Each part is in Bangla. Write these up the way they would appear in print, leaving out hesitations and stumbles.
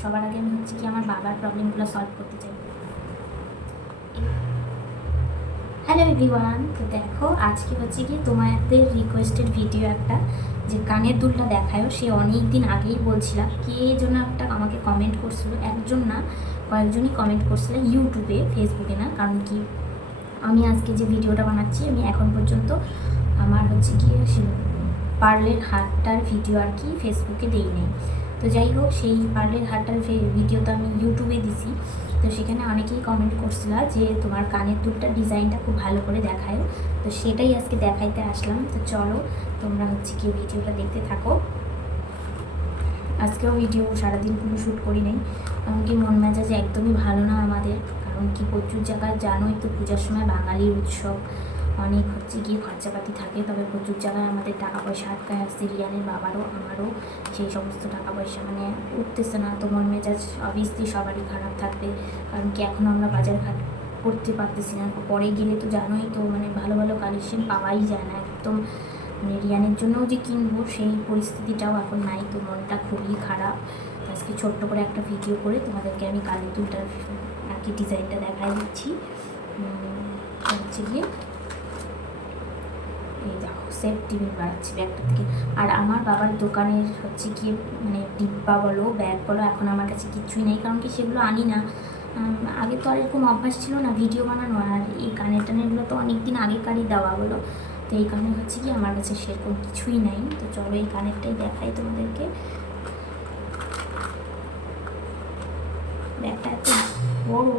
সবার আগে আমি হচ্ছে কি আমার বাবার প্রবলেমগুলো সলভ করতে চাই। হ্যালো এভরিওয়ান, তো দেখো আজকে হচ্ছে কি তোমাদের রিকোয়েস্টেড ভিডিও একটা, যে কানের দুলটা দেখায়ও। সে অনেক দিন আগেই বলছিলাম, কে যেন একটা আমাকে কমেন্ট করছিল, একজন না কয়েকজনই কমেন্ট করছিল ইউটিউবে, ফেসবুকে না। কারণ কি, আমি আজকে যে ভিডিওটা বানাচ্ছি আমি এখন পর্যন্ত আমার হচ্ছে কি পার্লের হারটার ভিডিও আর কি ফেসবুকে দেই নেই। তো যাই হোক, সেই পার্লের হারটার ভিডিও তো আমি ইউটিউবে দিছি। তো সেখানে অনেকেই কমেন্ট করছিল যে তোমার কানের দুলটার ডিজাইনটা খুব ভালো করে দেখায়। তো সেটাই আজকে দেখাইতে আসলাম। তো চলো তোমরা হচ্ছে কি ভিডিওটা দেখতে থাকো। আজকেও ভিডিও সারাদিন কোনো শ্যুট করি নাই, কারণ কি মন মেজাজ একদমই ভালো না আমাদের। কারণ কি প্রচুর জায়গায় জানোই তো, পূজার সময় বাঙালির উৎসব, অনেক হচ্ছে গিয়ে খরচাপাতি থাকে। তবে প্রচুর জায়গায় আমাদের টাকা পয়সা আটকায় আসছে, রিয়ানের বাবারও আমারও সেই সমস্ত টাকা পয়সা মানে উঠতেছে না। তো মন মেজাজ অবভিয়াসলি সবারই খারাপ থাকবে, কারণ কি এখনও আমরা বাজার ঘাট করতে পারতেছি না। পরে গেলে তো জানোই তো, মানে ভালো ভালো কালেকশন পাওয়াই যায় না একদম। মানে রিয়ানের জন্যও যে কিনবো সেই পরিস্থিতিটাও এখন নাই। তো মনটা খুবই খারাপ। আজকে ছোট্ট করে একটা ভিডিও করে তোমাদেরকে আমি কানের দুলটার আর কি ডিজাইনটা দেখাই দিচ্ছি। হচ্ছে গিয়ে এই দেখো, সেফ টিফিন বাড়াচ্ছি ব্যাগটা থেকে। আর আমার বাবার দোকানের হচ্ছে গিয়ে মানে ডিব্বা বলো ব্যাগ বলো, এখন আমার কাছে কিছুই নেই, কারণ কি সেগুলো আনি না। আগে তো আর এরকম অভ্যাস ছিল না ভিডিও বানানো। আর এই কানের টানেরগুলো তো অনেক দিন আগেকারই দেওয়া বলো। তো এই কারণে হচ্ছে কি আমার কাছে সেরকম কিছুই নাই। তো চলো এই কানেরটাই দেখাই তোমাদেরকে। ব্যাগটা এত বড়,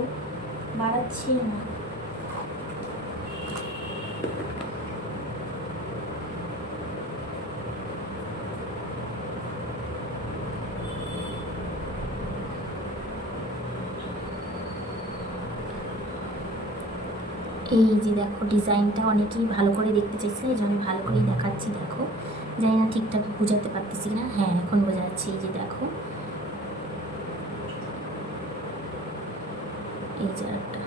বাড়াচ্ছি না। এই যে দেখো, ডিজাইনটা অনেকেই ভালো করে দেখতে চাইছে, এই জন্য ভালো করেই দেখাচ্ছি। দেখো, জানি না ঠিকঠাক বোঝাতে পারতেছি না। হ্যাঁ, এখন বোঝা যাচ্ছে। এই যে দেখো, এই যে একটা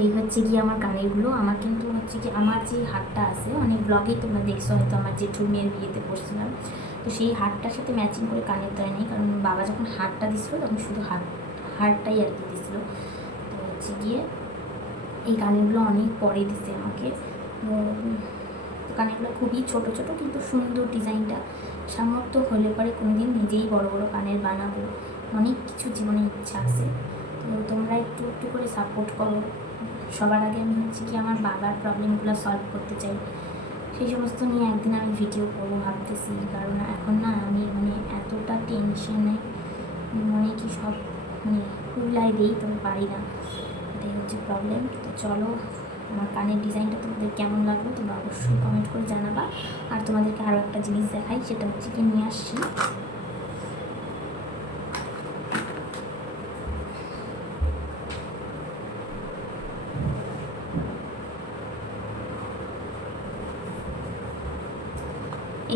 এই হচ্ছে কি আমার কানেরগুলো। আমার কিন্তু হচ্ছে কি আমার যে হারটা আছে, অনেক ব্লগেই তোমরা দেখছো হয়তো, আমার জেঠুর মেয়ের বিয়েতে পড়ছিলাম। তো সেই হারটার সাথে ম্যাচিং করে কানের দেয় নেই, কারণ বাবা যখন হারটা দিছিল তখন শুধু হারটাই আর কি দিছিল। তো হচ্ছে গিয়ে এই কানেরগুলো অনেক পরে দিছে আমাকে। তো কানেরগুলো খুবই ছোট ছোট, কিন্তু সুন্দর ডিজাইনটা। সামর্থ্য হলে পরে কোনোদিন নিজেই বড় বড় কানের বানাবো, অনেক কিছু জীবনে ইচ্ছা আছে। তো তোমরা একটু একটু করে সাপোর্ট করো। সবার আগে আমি হচ্ছে কি আমার বাবার প্রবলেমগুলো সলভ করতে চাই, সেই সমস্ত নিয়ে একদিন আমি ভিডিও করবো ভাবতেছি। কারণ এখন না আমি মানে এতটা টেনশনে মনে কি সব মানে উল্লাই দিই, তবে পারি না, এটাই হচ্ছে প্রবলেম। তো চলো, আমার কানের ডিজাইনটা তোমাদের কেমন লাগলো তোমরা অবশ্যই কমেন্ট করে জানাবা। আর তোমাদেরকে আরও একটা জিনিস দেখাই, সেটা হচ্ছে কি নিয়ে আসছি।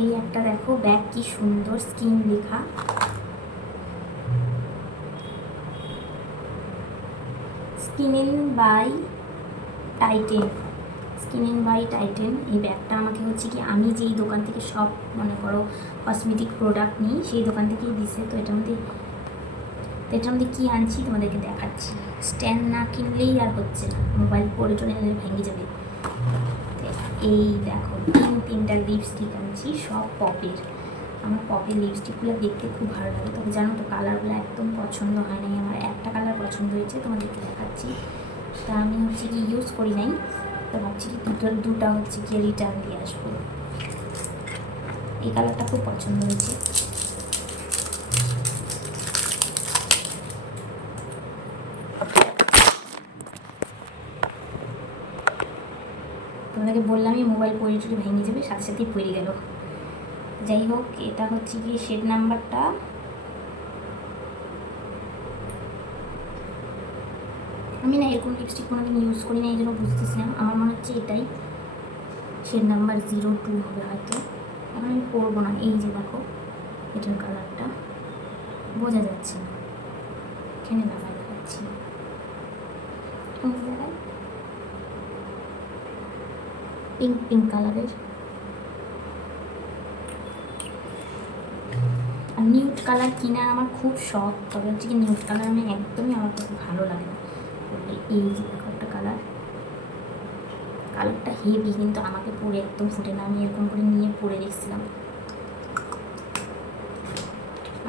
এই একটা দেখো ব্যাগ, কি সুন্দর স্কিন লেখা, skinning by Titan, skinning by Titan. এই ব্যাগটা আমাকে হচ্ছে কি আমি যেই দোকান থেকে সব মনে করো কসমেটিক প্রোডাক্ট নিই, সেই দোকান থেকেই দিছে। তো এটার মধ্যে কী আনছি তোমাদেরকে দেখাচ্ছি। স্ট্যান্ড না কিনলেই আর হচ্ছে না, মোবাইল পরে চলে গেলে ভেঙে যাবে। এই দেখো, তিনটা লিপস্টিক আনছি, সব পপের। আমার পপের লিপস্টিকগুলো দেখতে খুব ভালো লাগে, তবে জানো তো কালারগুলো একদম পছন্দ হয় নাই আমার। একটা কালার পছন্দ হয়েছে, তোমাদেরকে দেখাচ্ছি। তা আমি হচ্ছে কি ইউজ করি নাই, তো ভাবছি কি দুটা হচ্ছে কি রিটার্ন দিয়ে আসবো। এই কালারটা খুব পছন্দ হয়েছে। তোমাদেরকে বললামই মোবাইল পড়ে টড়ে ভেঙে যাবে, সাথে সাথেই পড়ে গেল। যাই হোক, এটা হচ্ছে কি শেড নাম্বারটা আমি না এরকম লিপস্টিক কোনোদিন ইউজ করি না, এই জন্য বুঝতেছি না। আমার মনে হচ্ছে এটাই শেড নাম্বার 02 হবে হয়তো। এখন আমি পরবো না। এই যে দেখো, এটার কালারটা বোঝা যাচ্ছে না, এখানে লাগাই দেখাচ্ছি। পিঙ্ক পিঙ্ক কালারের আর নিউড কালার কিনা আমার খুব শখ, তবে হচ্ছে কি নিউড কালার আমি একদমই আমার খুব ভালো লাগে না। বললে এই যে দেখো একটা কালারটা হেভি, কিন্তু আমাকে পরে একদম ফুটে না, আমি এরকম করে নিয়ে পরে রেখেছিলাম।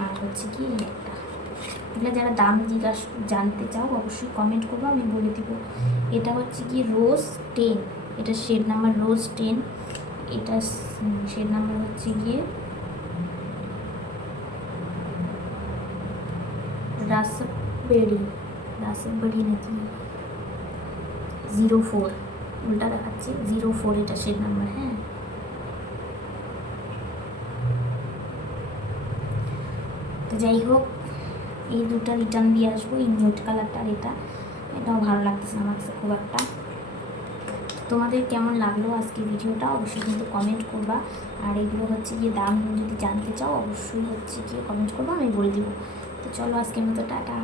আর হচ্ছে কি একটা, এগুলো যারা দাম জানতে চাও অবশ্যই কমেন্ট করবো, আমি বলে দিব। এটা হচ্ছে কি রোজ 10, এটা শেড নাম্বার রোজ 10, এটা শেড নাম্বার হচ্ছে গিয়ে রাসবেরি নাকি 04, উল্টা দেখাচ্ছে 04, এটা শেড নাম্বার। হ্যাঁ, তো যাই হোক, এই দুটো রিটার্ন দিয়ে আসবো, এই নিউড কালারটা আর এটাও ভালো লাগতেছে আমার কাছে খুব একটা। তোমাদের কেমন লাগলো আজকে ভিডিওটা অবশ্যই কিন্তু কমেন্ট করবা। আর এগুলো হচ্ছে গিয়ে দাম যদি জানতে চাও অবশ্যই হচ্ছে গিয়ে কমেন্ট করবা, আমি বলে দিব। তো চলো আজকের মতো টাটা।